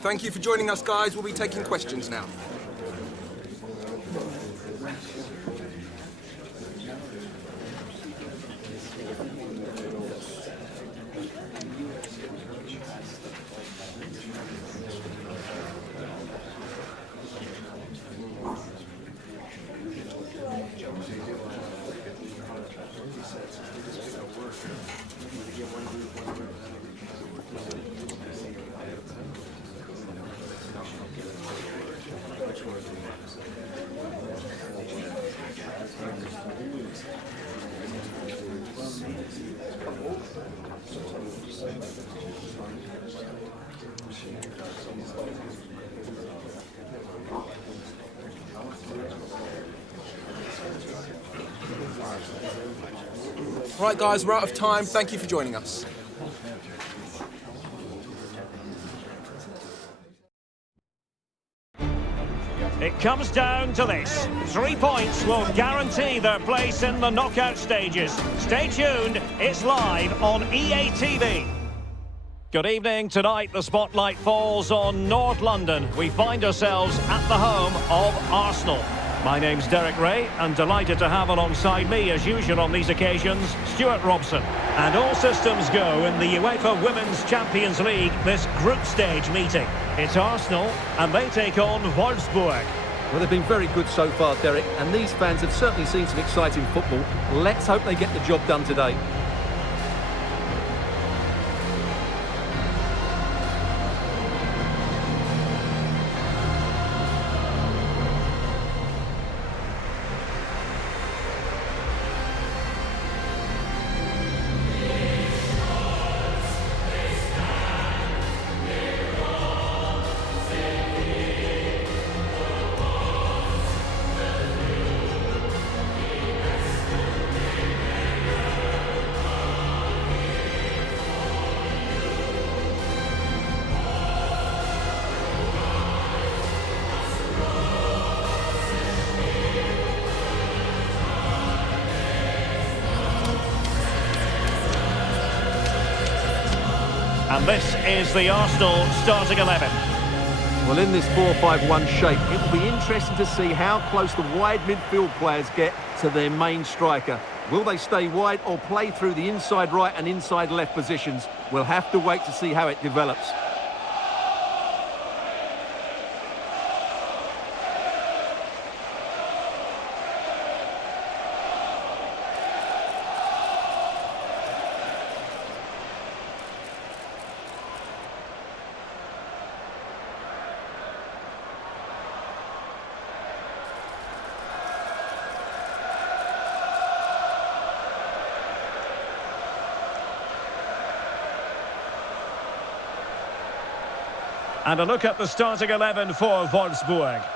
Thank you for joining us, guys. We'll be taking questions now. Right, guys, we're out of time. Thank you for joining us. It comes down to this. 3 points will guarantee their place in the knockout stages. Stay tuned, it's live on EA TV. Good evening. Tonight the spotlight falls on North London. We find ourselves at the home of Arsenal. My name's Derek Ray, and delighted to have alongside me, as usual on these occasions, Stuart Robson. And all systems go in the UEFA Women's Champions League, this group stage meeting. It's Arsenal, and they take on Wolfsburg. Well, they've been very good so far, Derek, and these fans have certainly seen some exciting football. Let's hope they get the job done today. And this is the Arsenal starting 11. Well, in this 4-5-1 shape, it will be interesting to see how close the wide midfield players get to their main striker. Will they stay wide or play through the inside right and inside left positions? We'll have to wait to see how it develops. And a look at the starting 11 for Wolfsburg.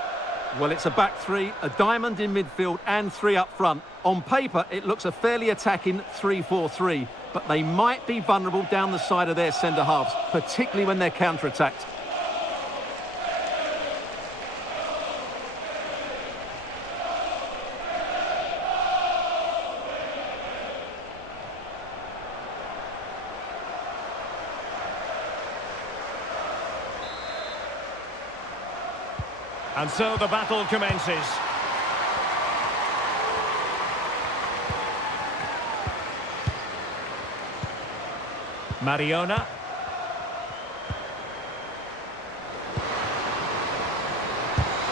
Well, it's a back three, a diamond in midfield and 3 up front. On paper, it looks a fairly attacking 3-4-3, but they might be vulnerable down the side of their centre-halves, particularly when they're counter-attacked. And so the battle commences. Mariona.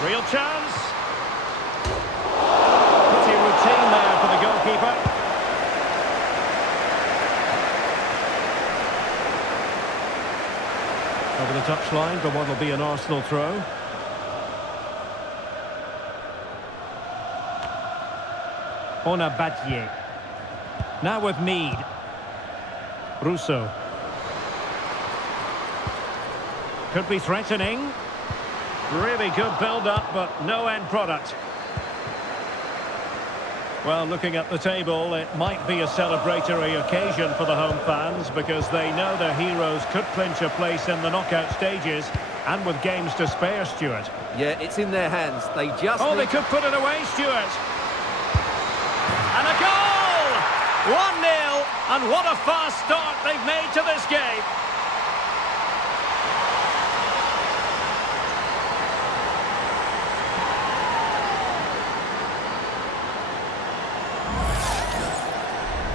Real chance. Pretty routine there for the goalkeeper. Over the touchline, but what will be an Arsenal throw. Onabatier. Now with Mead. Russo. Could be threatening. Really good build-up, but no end product. Well, looking at the table, it might be a celebratory occasion for the home fans because they know their heroes could clinch a place in the knockout stages, and with games to spare, Stuart. Yeah, it's in their hands. They just they could put it away, Stuart. And a goal! 1-0, and what a fast start they've made to this game.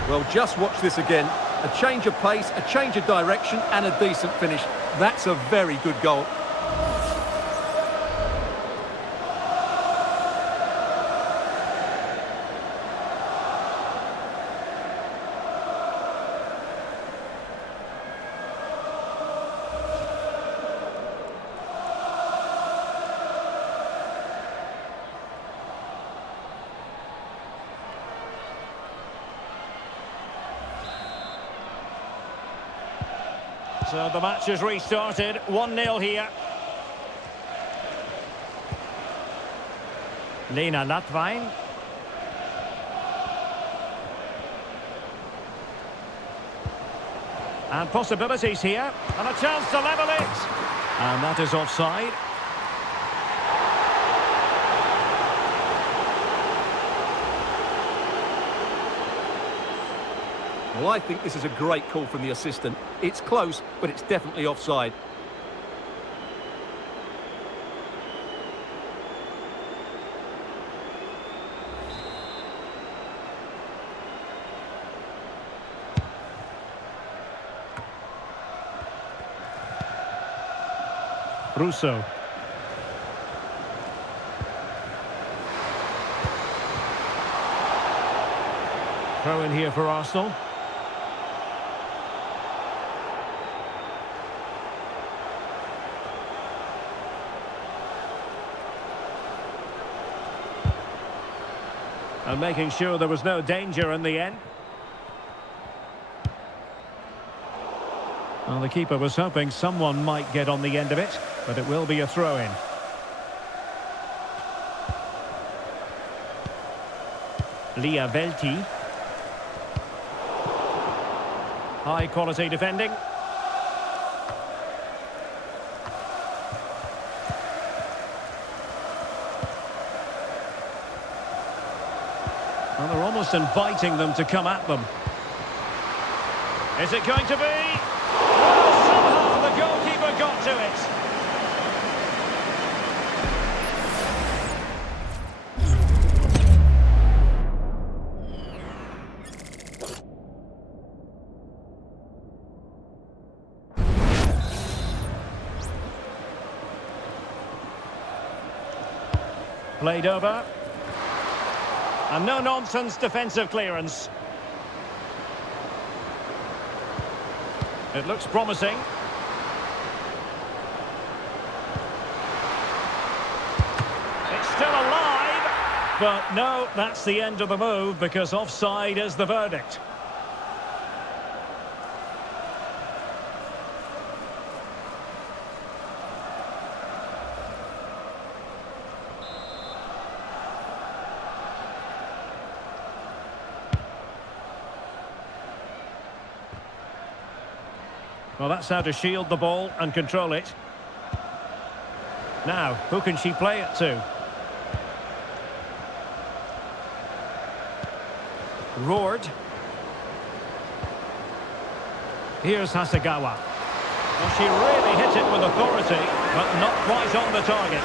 Well, just watch this again. A change of pace, a change of direction, and a decent finish. That's a very good goal. So the match has restarted, 1-0 here. Lena Latvain. And possibilities here, and a chance to level it. And that is offside. Well, I think this is a great call from the assistant. It's close, but it's definitely offside. Russo. Throw in here for Arsenal. And making sure there was no danger in the end. Well, the keeper was hoping someone might get on the end of it, but it will be a throw-in. Lia Velti. High-quality defending. Well, they're almost inviting them to come at them. Is it going to be? Well, somehow the goalkeeper got to it. Played over. And no-nonsense defensive clearance. It looks promising. It's still alive. But no, that's the end of the move because offside is the verdict. Well, that's how to shield the ball and control it. Now, who can she play it to? Roared. Here's Hasegawa. Well, she really hit it with authority, but not quite on the target.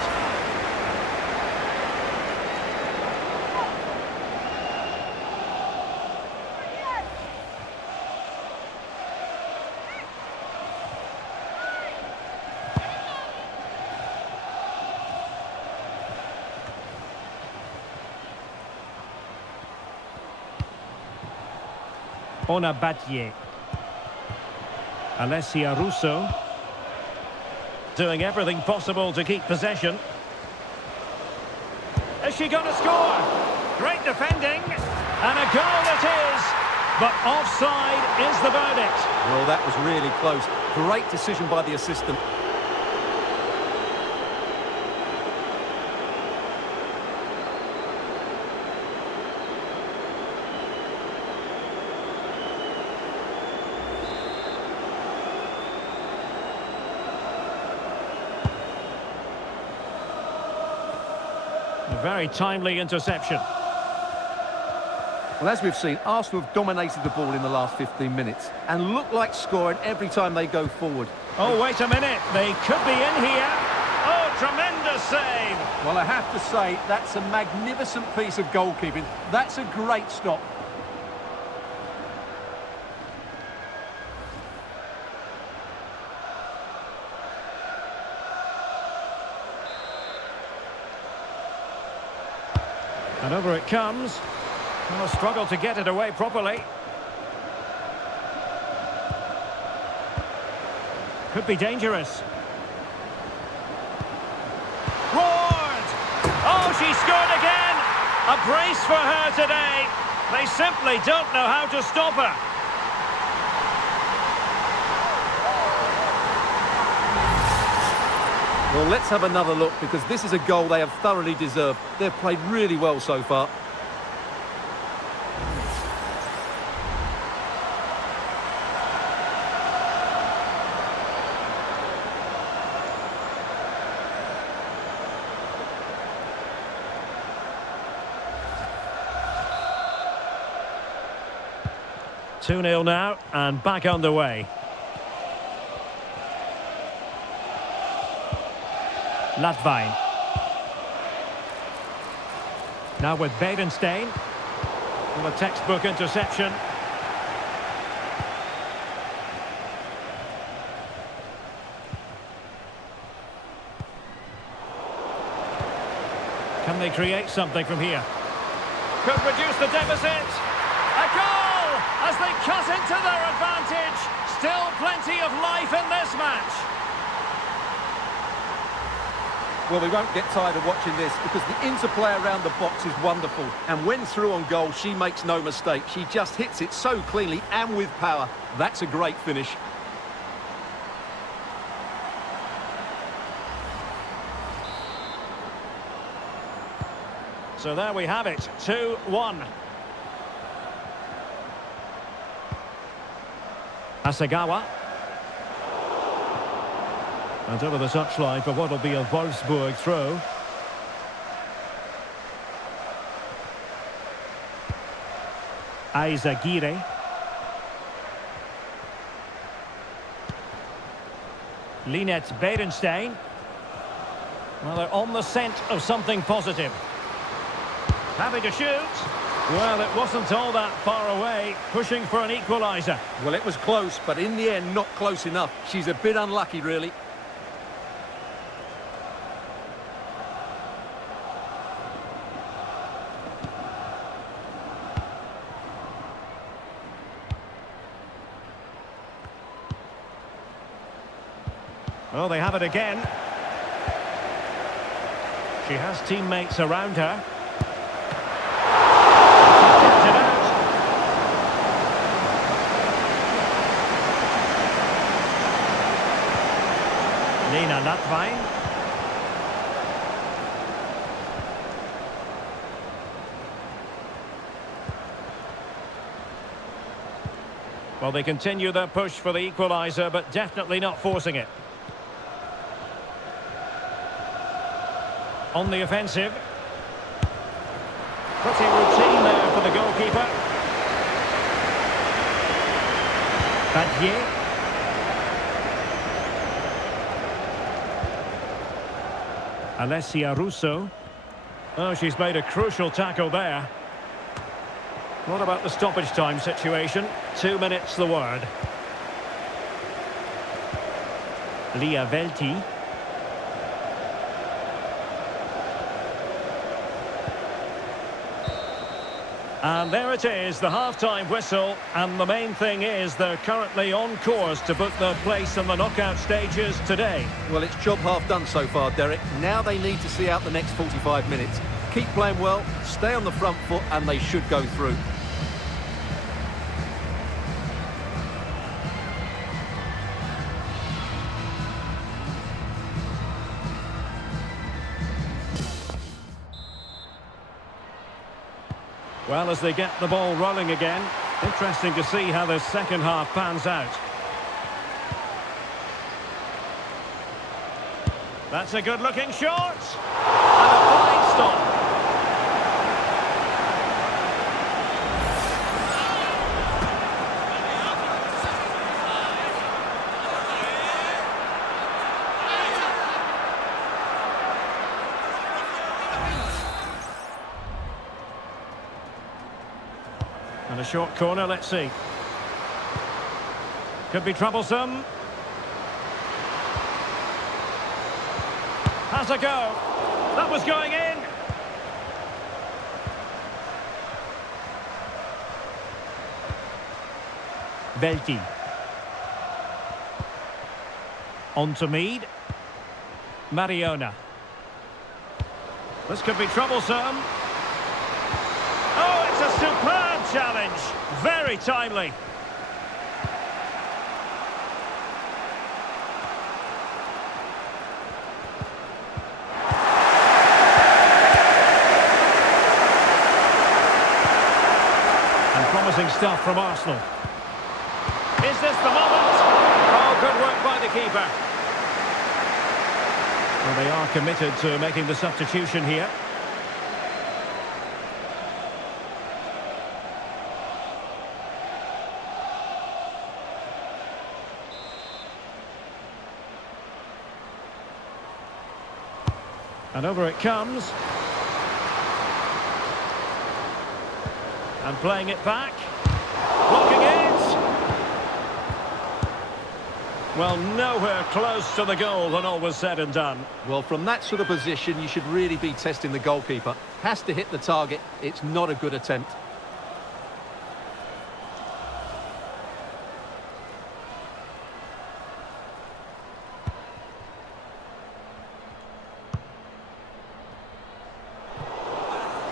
Ona Batye. Alessia Russo. Doing everything possible to keep possession. Is she going to score? Great defending. And a goal it is. But offside is the verdict. Well, that was really close. Great decision by the assistant. A very timely interception. Well, as we've seen, Arsenal have dominated the ball in the last 15 minutes and look like scoring every time they go forward. Oh, wait a minute. They could be in here. Oh, tremendous save. Well, I have to say, that's a magnificent piece of goalkeeping. That's a great stop. And over it comes. Well, struggle to get it away properly. Could be dangerous. Ward! Oh, she scored again! A brace for her today. They simply don't know how to stop her. Well, let's have another look, because this is a goal they have thoroughly deserved. They've played really well so far. Two 0 now, and back underway. Latvain. Now with Bedenstein. Well, a textbook interception. Can they create something from here? Could reduce the deficit. A goal as they cut into their advantage. Still plenty of life in this match. Well, we won't get tired of watching this, because the interplay around the box is wonderful. And when through on goal, she makes no mistake. She just hits it so cleanly and with power. That's a great finish. So there we have it, 2-1. Asagawa. And over the touchline for what will be a Wolfsburg throw. Aizagire. Linette Bedenstein. Well, they're on the scent of something positive. Having to shoot. Well, it wasn't all that far away, pushing for an equaliser. Well, it was close, but in the end, not close enough. She's a bit unlucky, really. Well, they have it again. She has teammates around her. Kept it out. Nina Latvain. Well, they continue their push for the equaliser, but definitely not forcing it. On the offensive. Pretty routine there for the goalkeeper. Badier. Alessia Russo. Oh, she's made a crucial tackle there. What about the stoppage time situation? 2 minutes the word. Lia Velti. And there it is, the half-time whistle, and the main thing is they're currently on course to book their place in the knockout stages today. Well, it's job half done so far, Derek. Now they need to see out the next 45 minutes. Keep playing well, stay on the front foot, and they should go through. Well, as they get the ball rolling again, interesting to see how the second half pans out. That's a good-looking shot! And a fine stop. And a short corner, let's see. Could be troublesome. Has a go. That was going in. Velti. On to Mead. Mariona. This could be troublesome. Oh, it's a superb challenge. Very timely. And promising stuff from Arsenal. Is this the moment? Oh, good work by the keeper. Well, they are committed to making the substitution here. And over it comes. And playing it back. Blocking it. Well, nowhere close to the goal when all was said and done. Well, from that sort of position, you should really be testing the goalkeeper. Has to hit the target. It's not a good attempt.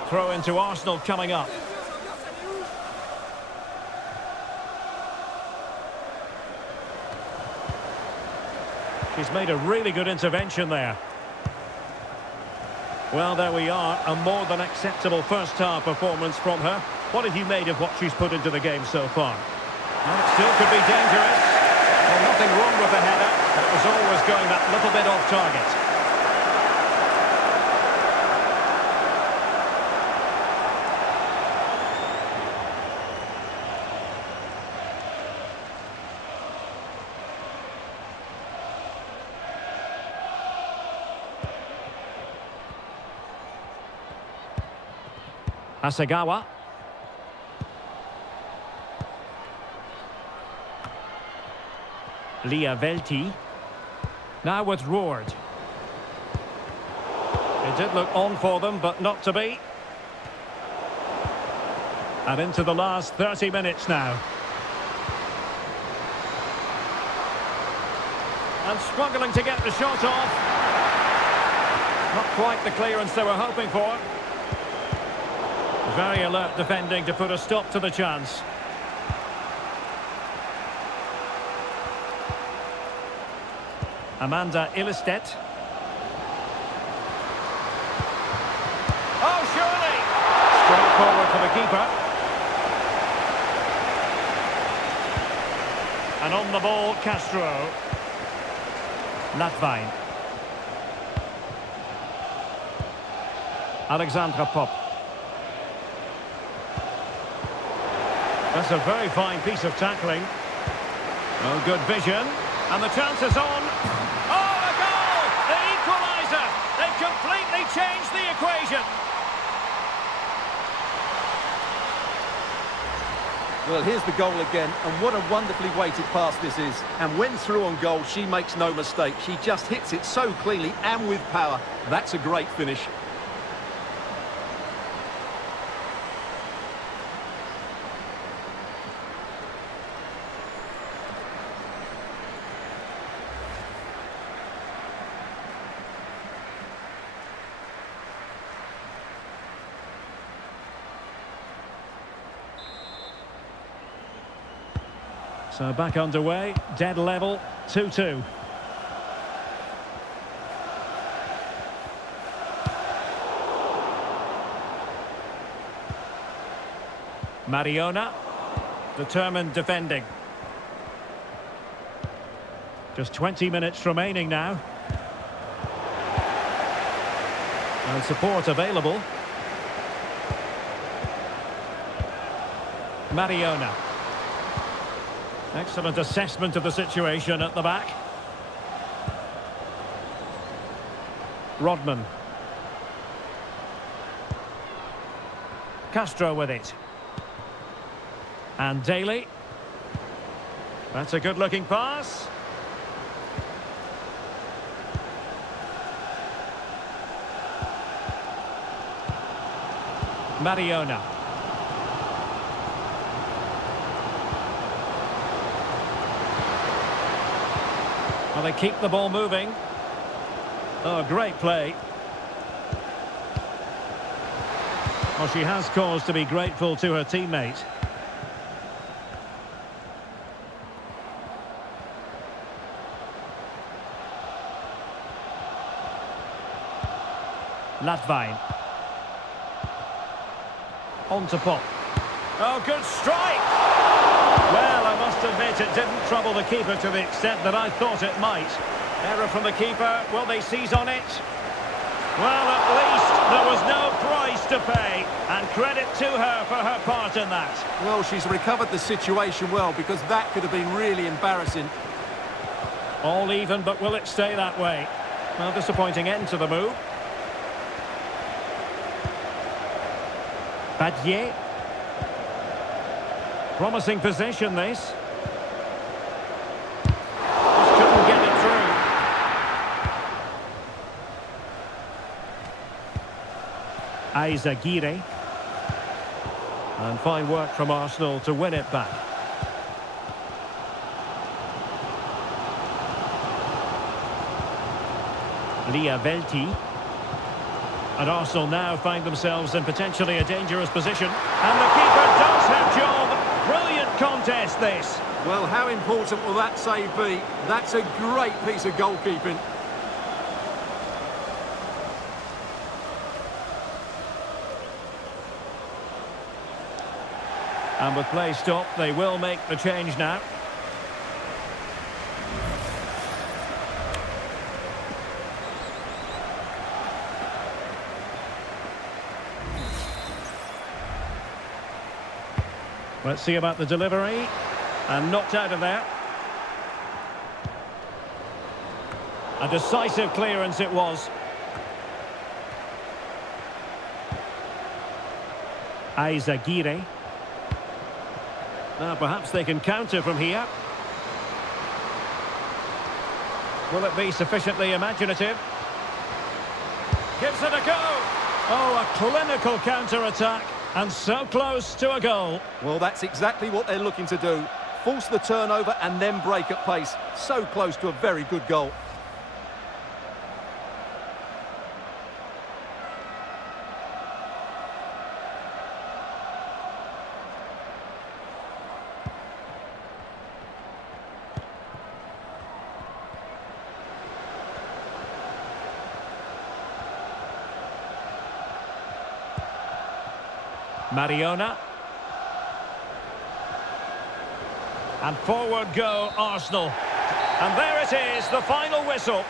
Throw into Arsenal coming up. She's made a really good intervention there. Well, there we are. A more than acceptable first-half performance from her. What have you made of what she's put into the game so far? Well, it still could be dangerous. Well, nothing wrong with the header. It was always going that little bit off target. Hasegawa. Leah Velti. Now with Roord. It did look on for them, but not to be. And into the last 30 minutes now. And struggling to get the shot off. Not quite the clearance they were hoping for. Very alert defending to put a stop to the chance. Amanda Ilestedt. Oh, surely! Straight forward for the keeper. And on the ball, Castro. Latvine. Alexandra Pop. That's a very fine piece of tackling. Oh, good vision. And the chance is on. Oh, a goal! The equaliser! They've completely changed the equation. Well, here's the goal again, and what a wonderfully weighted pass this is. And when through on goal, she makes no mistake. She just hits it so cleanly and with power. That's a great finish. So back underway, dead level, 2-2. Mariona, determined defending. Just 20 minutes remaining now. And support available. Mariona. Excellent assessment of the situation at the back. Rodman. Castro with it. And Daly. That's a good-looking pass. Mariona. Well, they keep the ball moving. Oh, great play. Well, she has cause to be grateful to her teammate. Latvain. On to Pop. Oh, good strike! Well, I must admit it didn't trouble the keeper to the extent that I thought it might. Error from the keeper. Will they seize on it? Well, at least there was no price to pay. And credit to her for her part in that. Well, she's recovered the situation well, because that could have been really embarrassing. All even, but will it stay that way? Well, disappointing end to the move. Badier. Promising position, this. Just couldn't get it through. Aizagiri. And fine work from Arsenal to win it back. Liavelti. And Arsenal now find themselves in potentially a dangerous position. And the keeper does her job. Brilliant contest, this. Well, how important will that save be? That's a great piece of goalkeeping. And with play stopped, they will make the change now. Let's see about the delivery. And knocked out of there. A decisive clearance it was. Aizagiri. Now perhaps they can counter from here. Will it be sufficiently imaginative? Gives it a go. Oh, a clinical counter-attack. And so close to a goal. Well, that's exactly what they're looking to do. Force the turnover and then break at pace. So close to a very good goal. Mariona. And forward go Arsenal. And there it is, the final whistle.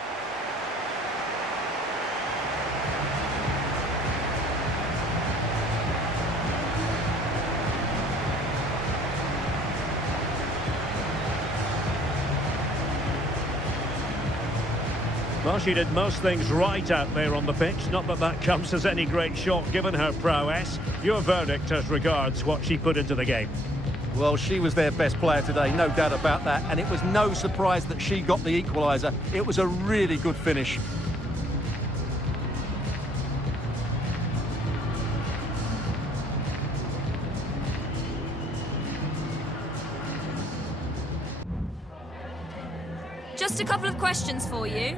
Well, she did most things right out there on the pitch. Not that that comes as any great shock given her prowess. Your verdict as regards what she put into the game. Well, she was their best player today, no doubt about that. And it was no surprise that she got the equaliser. It was a really good finish. Just a couple of questions for you.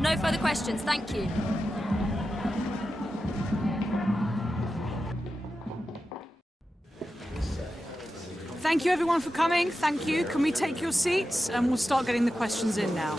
No further questions, thank you. Thank you everyone for coming, thank you. Can we take your seats and we'll start getting the questions in now.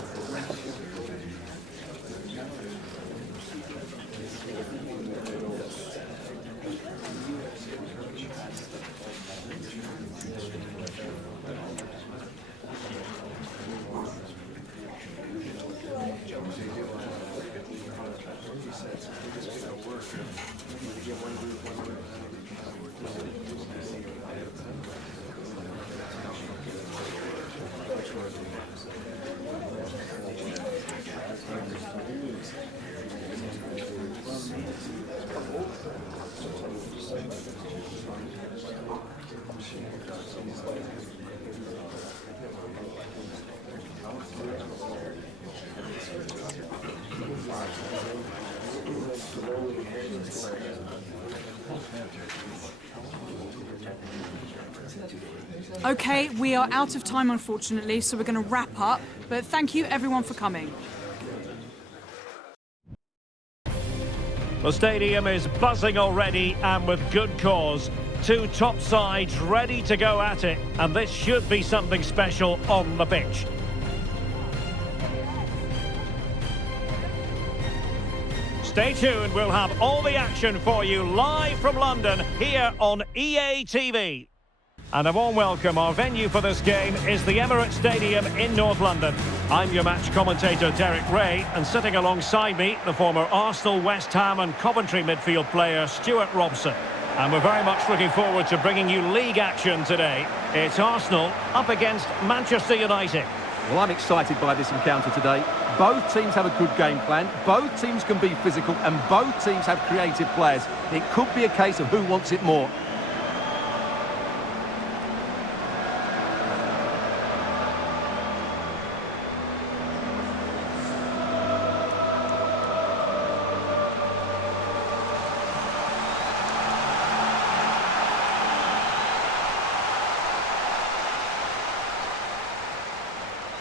Okay, we are out of time, unfortunately, so we're going to wrap up. But thank you, everyone, for coming. The stadium is buzzing already, and with good cause. Two top sides ready to go at it, and this should be something special on the pitch. Stay tuned, we'll have all the action for you live from London here on EA TV. And a warm welcome. Our venue for this game is the Emirates Stadium in North London. I'm your match commentator Derek Ray, and sitting alongside me, the former Arsenal, West Ham and Coventry midfield player Stuart Robson. And we're very much looking forward to bringing you league action today. It's Arsenal up against Manchester United. Well, I'm excited by this encounter today. Both teams have a good game plan, both teams can be physical, and both teams have creative players. It could be a case of who wants it more.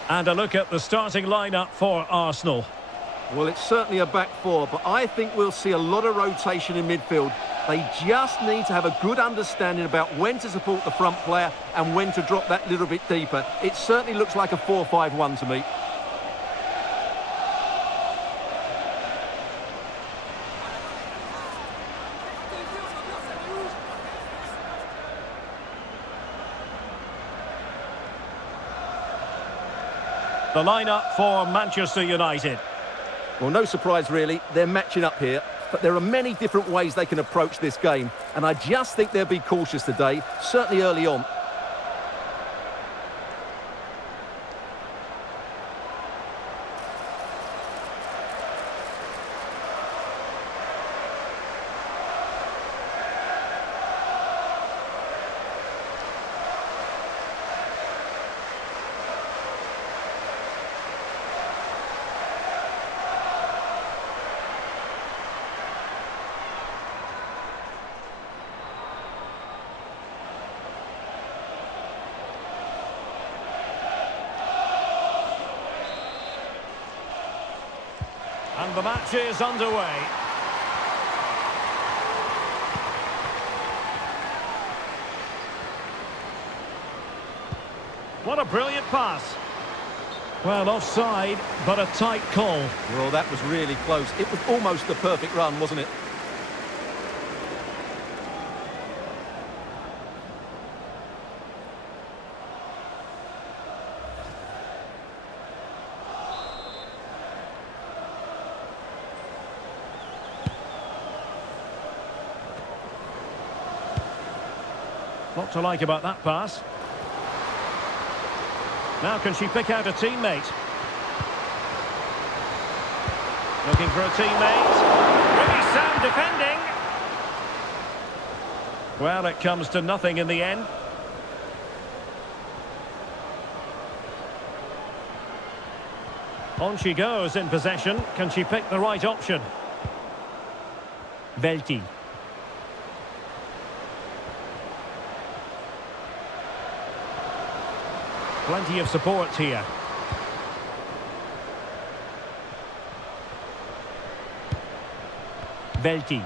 And a look at the starting lineup for Arsenal. Well, it's certainly a back four, but I think we'll see a lot of rotation in midfield. They just need to have a good understanding about when to support the front player and when to drop that little bit deeper. It certainly looks like a 4-5-1 to me. The lineup for Manchester United. Well, no surprise really, they're matching up here, but there are many different ways they can approach this game, and I just think they'll be cautious today, certainly early on. And the match is underway. What a brilliant pass. Well, offside, but a tight call. Well, that was really close. It was almost the perfect run, wasn't it? Lot to like about that pass. Now can she pick out a teammate? Looking for a teammate. Really sound defending. Well, it comes to nothing in the end. On she goes in possession. Can she pick the right option? Velti. Plenty of support here. Velti.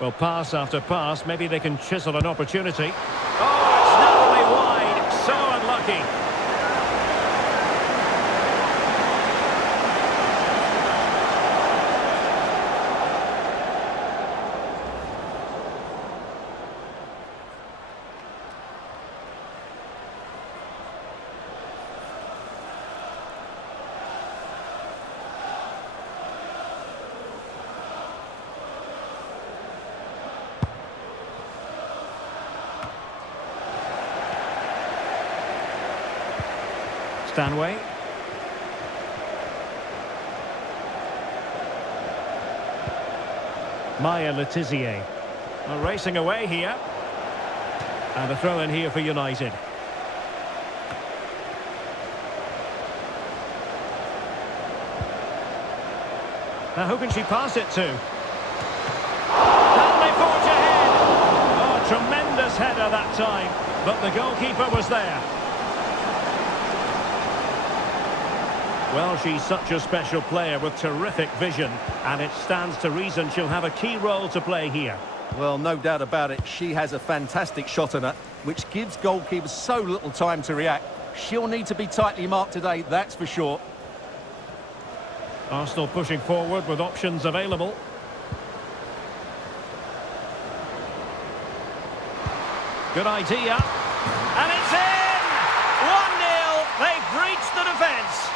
Well, pass after pass, maybe they can chisel an opportunity. Oh, it's narrowly wide, so unlucky. Stanway. Maya Letizier. Racing away here. And a throw in here for United. Now who can she pass it to? And they forge ahead. Oh, tremendous header that time. But the goalkeeper was there. Well, she's such a special player with terrific vision. And it stands to reason she'll have a key role to play here. Well, no doubt about it. She has a fantastic shot on her, which gives goalkeepers so little time to react. She'll need to be tightly marked today, that's for sure. Arsenal pushing forward with options available. Good idea. And it's in! 1-0. They've breached the defence.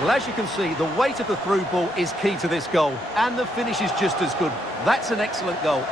Well, as you can see, the weight of the through ball is key to this goal. And the finish is just as good. That's an excellent goal.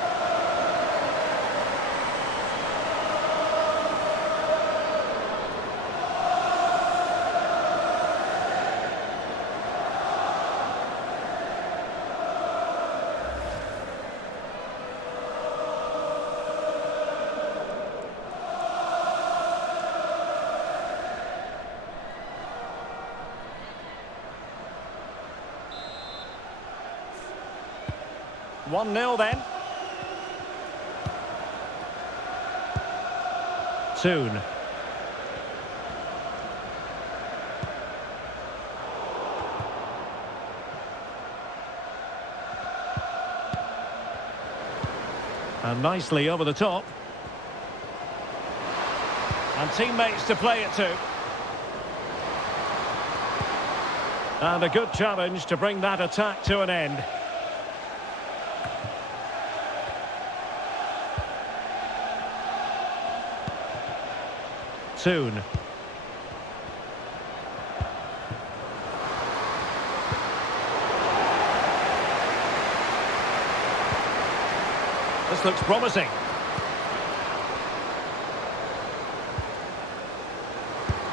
One 1-0 then. Soon. And nicely over the top. And teammates to play it to. And a good challenge to bring that attack to an end. Soon. This looks promising.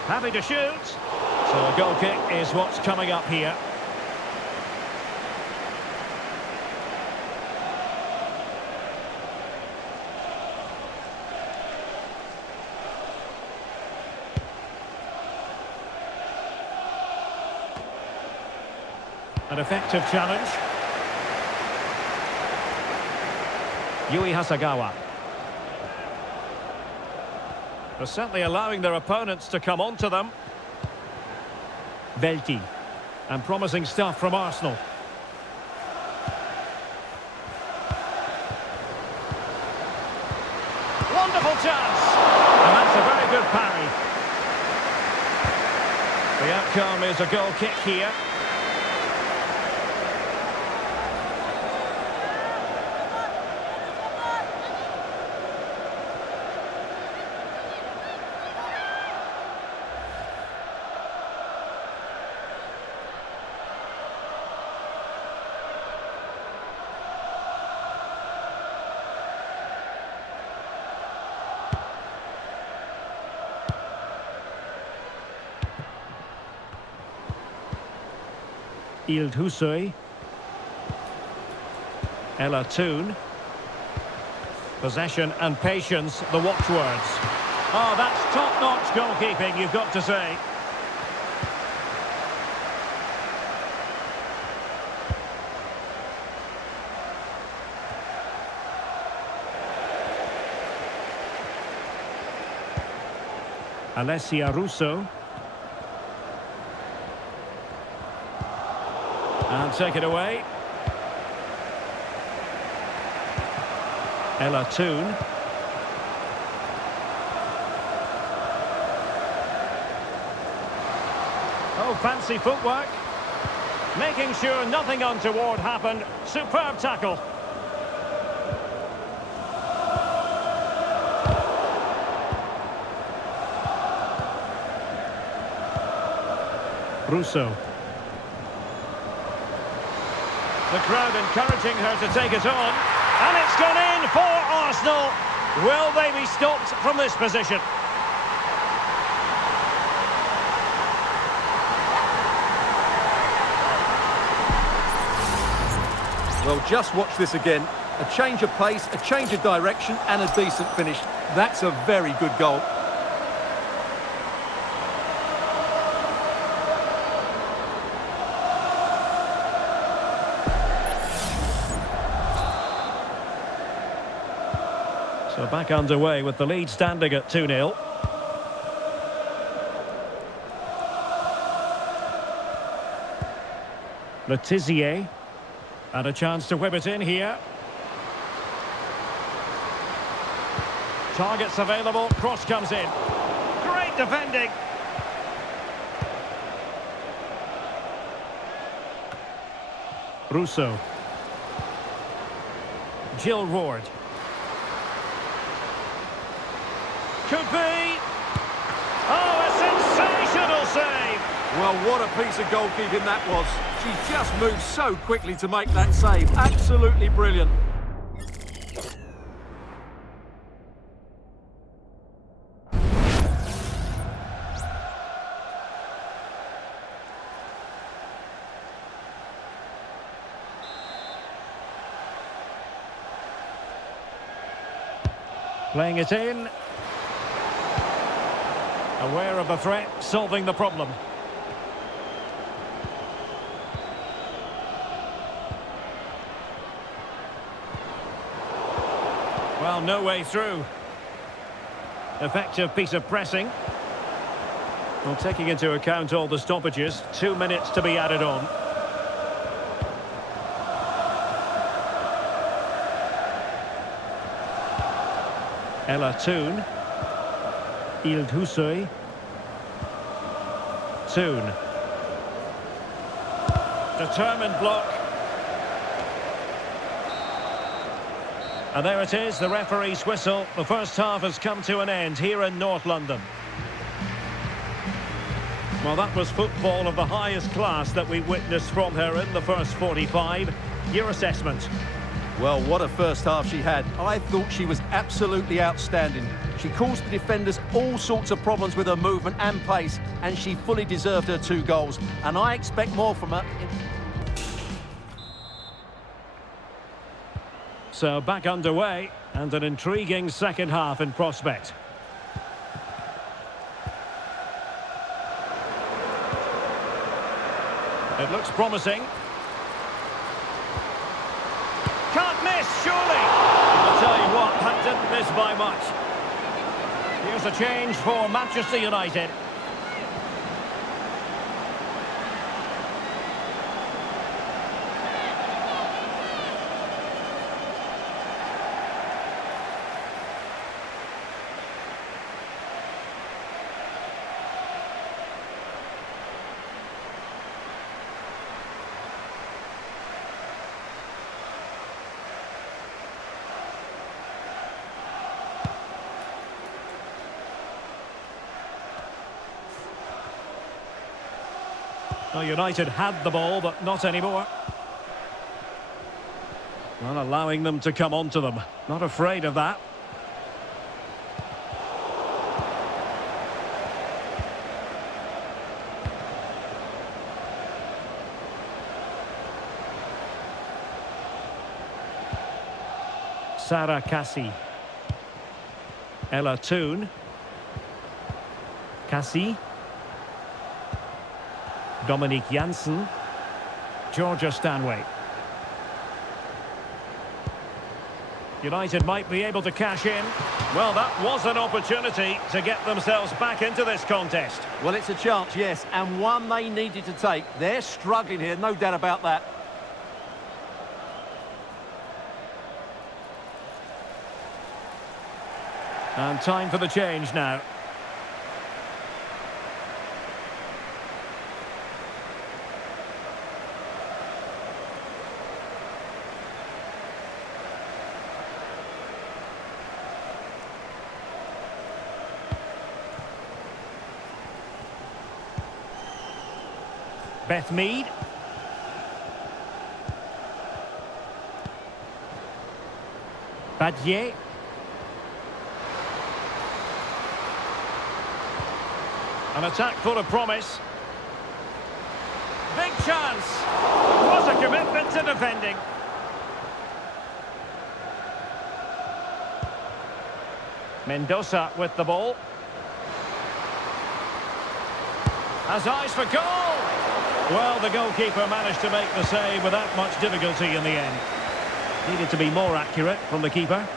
Happy to shoot. So a goal kick is what's coming up here. An effective challenge. Yui Hasagawa. They're certainly allowing their opponents to come onto them. Velti. And promising stuff from Arsenal. Wonderful chance! And that's a very good parry. The outcome is a goal kick here. Ild Hussoy. Ella Toon. Possession and patience, the watchwords. Oh, that's top-notch goalkeeping, you've got to say. Alessia Russo. And take it away. Ella Toon. Oh, fancy footwork. Making sure nothing untoward happened. Superb tackle. Russo. The crowd encouraging her to take it on. And it's gone in for Arsenal. Will they be stopped from this position? Well, just watch this again. A change of pace, a change of direction, and a decent finish. That's a very good goal. So back underway with the lead standing at 2-0. Letizier. And a chance to whip it in here. Targets available, cross comes in. Great defending. Russo. Jill Ward. Could be. Oh, a sensational save. Well, what a piece of goalkeeping that was. She just moved so quickly to make that save. Absolutely brilliant. Playing it in. Aware of the threat, solving the problem. Well, no way through. Effective piece of pressing. Well, taking into account all the stoppages, 2 minutes to be added on. Ella Toon. Ild Hussoy. Toon. Determined block. And there it is, the referee's whistle. The first half has come to an end here in North London. Well, that was football of the highest class that we witnessed from her in the first 45. Your assessment? Well, what a first half she had. I thought she was absolutely outstanding. She caused the defenders all sorts of problems with her movement and pace, and she fully deserved her 2 goals. And I expect more from her. So back underway, and an intriguing second half in prospect. It looks promising. Can't miss, surely! I'll tell you what, that didn't miss by much. Here's a change for Manchester United. Well, United had the ball, but not anymore. Well, allowing them to come onto them. Not afraid of that. Sarah Cassie. Ella Toon. Cassie. Dominique Janssen. Georgia Stanway. United might be able to cash in. Well, that was an opportunity to get themselves back into this contest. Well, it's a chance, yes, and one they needed to take. They're struggling here, no doubt about that. And time for the change now. Beth Mead. Badier. An attack full of promise. Big chance. What a commitment to defending. Mendoza with the ball. Has eyes for goal! Well, the goalkeeper managed to make the save without much difficulty in the end. Needed to be more accurate from the keeper.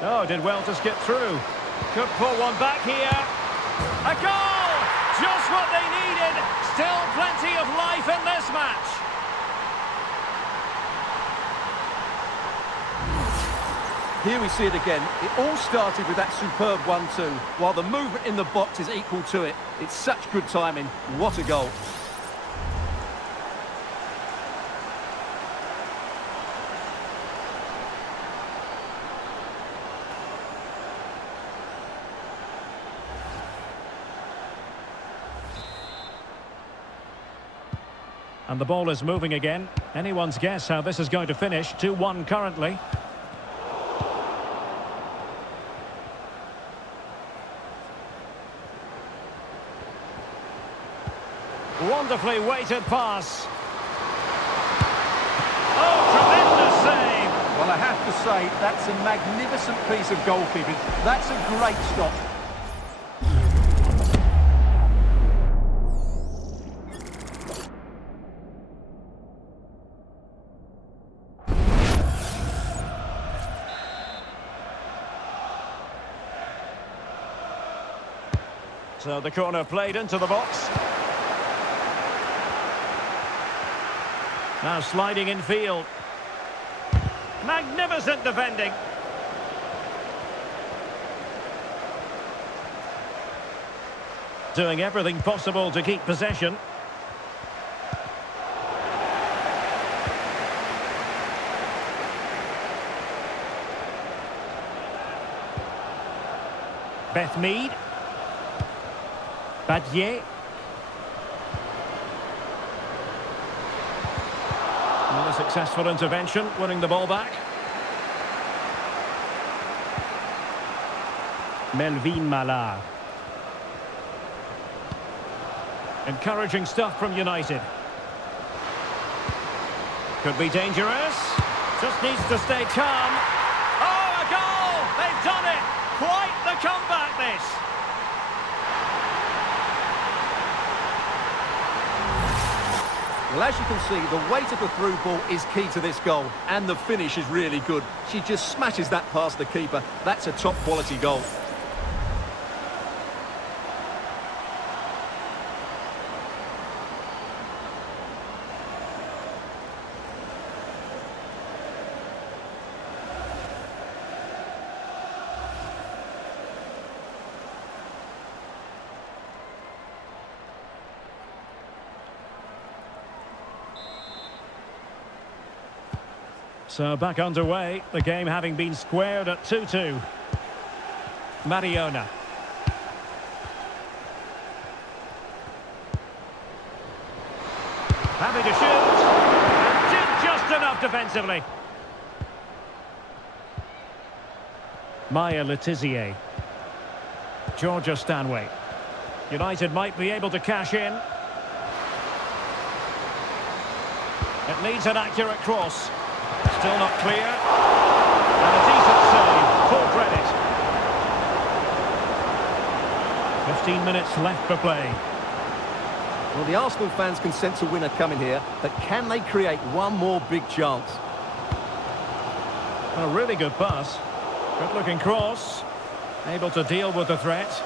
Oh, did well to skip through. Could pull one back here. A goal! Just what they needed. Still plenty of life in this match. Here we see it again. It all started with that superb 1-2, while the movement in the box is equal to it. It's such good timing. What a goal. And the ball is moving again. Anyone's guess how this is going to finish. 2-1 currently. Wonderfully weighted pass. Oh, tremendous save. Well, I have to say, that's a magnificent piece of goalkeeping. That's a great stop. So the corner played into the box. Now sliding in field. Magnificent defending. Doing everything possible to keep possession. Beth Mead. Badier. Another successful intervention, winning the ball back. Melvin Mala. Encouraging stuff from United. Could be dangerous. Just needs to stay calm. Oh, a goal! They've done it! Quite the comeback, this! Well, as you can see, the weight of the through ball is key to this goal, and the finish is really good. She just smashes that past the keeper. That's a top-quality goal. So back underway, the game having been squared at 2-2. Mariona. Happy to shoot. And did just enough defensively. Maya Letizier. Georgia Stanway. United might be able to cash in. It needs an accurate cross. Still not clear. And a decent save. Full credit. 15 minutes left for play. Well, the Arsenal fans can sense a winner coming here, but can they create one more big chance? A really good pass. Good looking cross. Able to deal with the threat.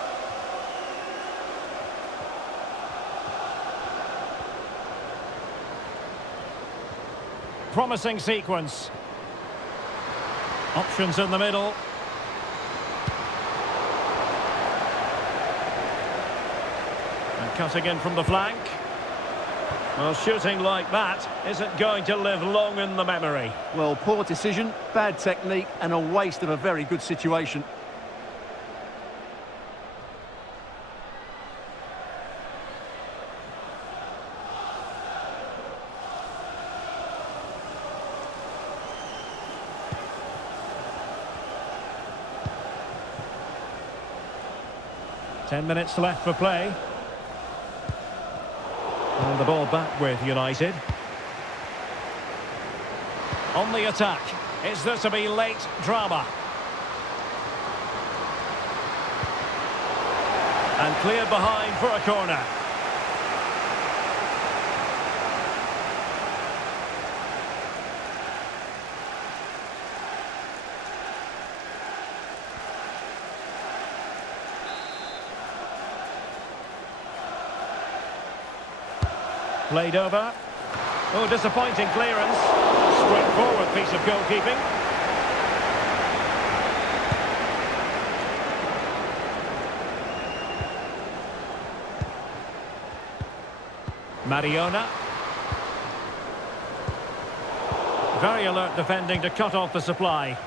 Promising sequence. Options in the middle. And cutting in from the flank. Well, shooting like that isn't going to live long in the memory. Well, poor decision, bad technique, and a waste of a very good situation. Ten minutes left for play. And the ball back with United. On the attack. Is there to be late drama? And cleared behind for a corner. Played over. Oh, disappointing clearance. Straightforward piece of goalkeeping. Mariona. Very alert defending to cut off the supply.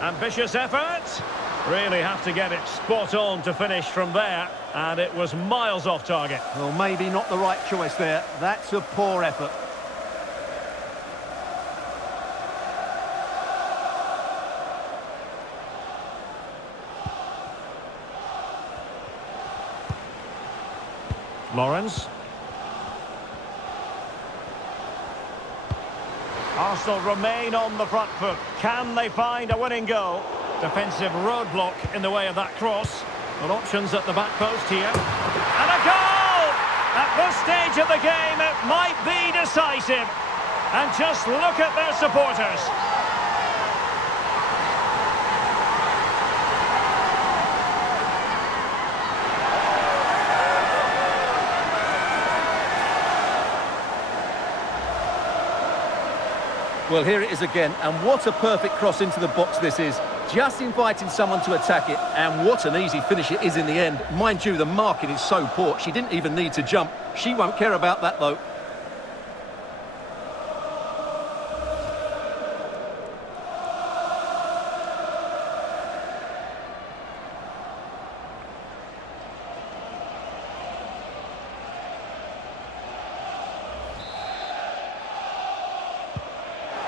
Ambitious effort. Really have to get it spot on to finish from there. And it was miles off target. Well, maybe not the right choice there. That's a poor effort. Lawrence. Arsenal remain on the front foot. Can they find a winning goal? Defensive roadblock in the way of that cross. Well, options at the back post here. And a goal! At this stage of the game, it might be decisive. And just look at their supporters. Well, here it is again, and what a perfect cross into the box this is. Just inviting someone to attack it, and what an easy finish it is in the end. Mind you, the marking is so poor, she didn't even need to jump. She won't care about that, though.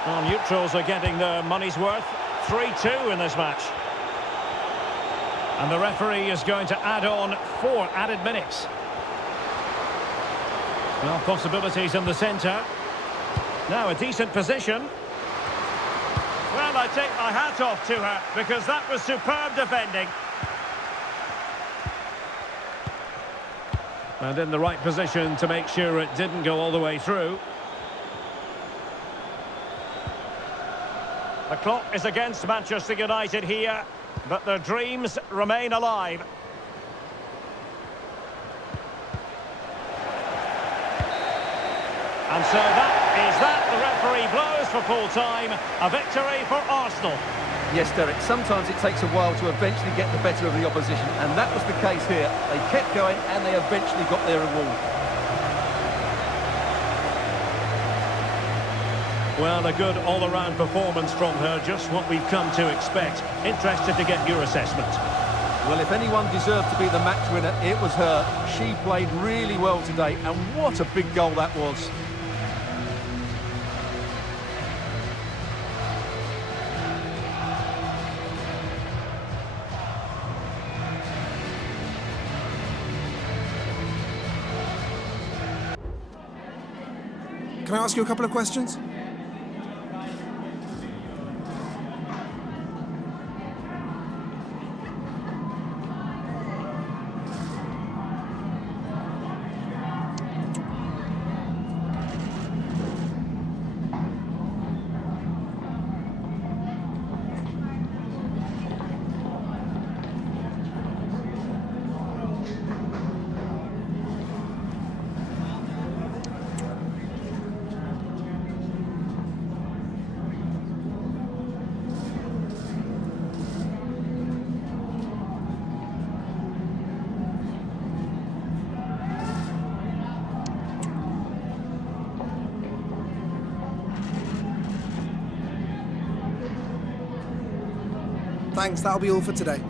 Well, neutrals are getting their money's worth. 3-2 in this match. And the referee is going to add on 4 added minutes. Well, possibilities in the centre. Now a decent position. Well, I take my hat off to her because that was superb defending. And in the right position to make sure it didn't go all the way through. The clock is against Manchester United here, but their dreams remain alive. And so that the referee blows for full time. A victory for Arsenal. Yes, Derek, sometimes it takes a while to eventually get the better of the opposition, and that was the case here. They kept going and they eventually got their reward. Well, a good all-around performance from her, just what we've come to expect. Interested to get your assessment. Well, if anyone deserved to be the match winner, it was her. She played really well today, and what a big goal that was. Can I ask you a couple of questions? Thanks, that'll be all for today.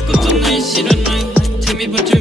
자꾸 또 날 싫어해. Tell me about your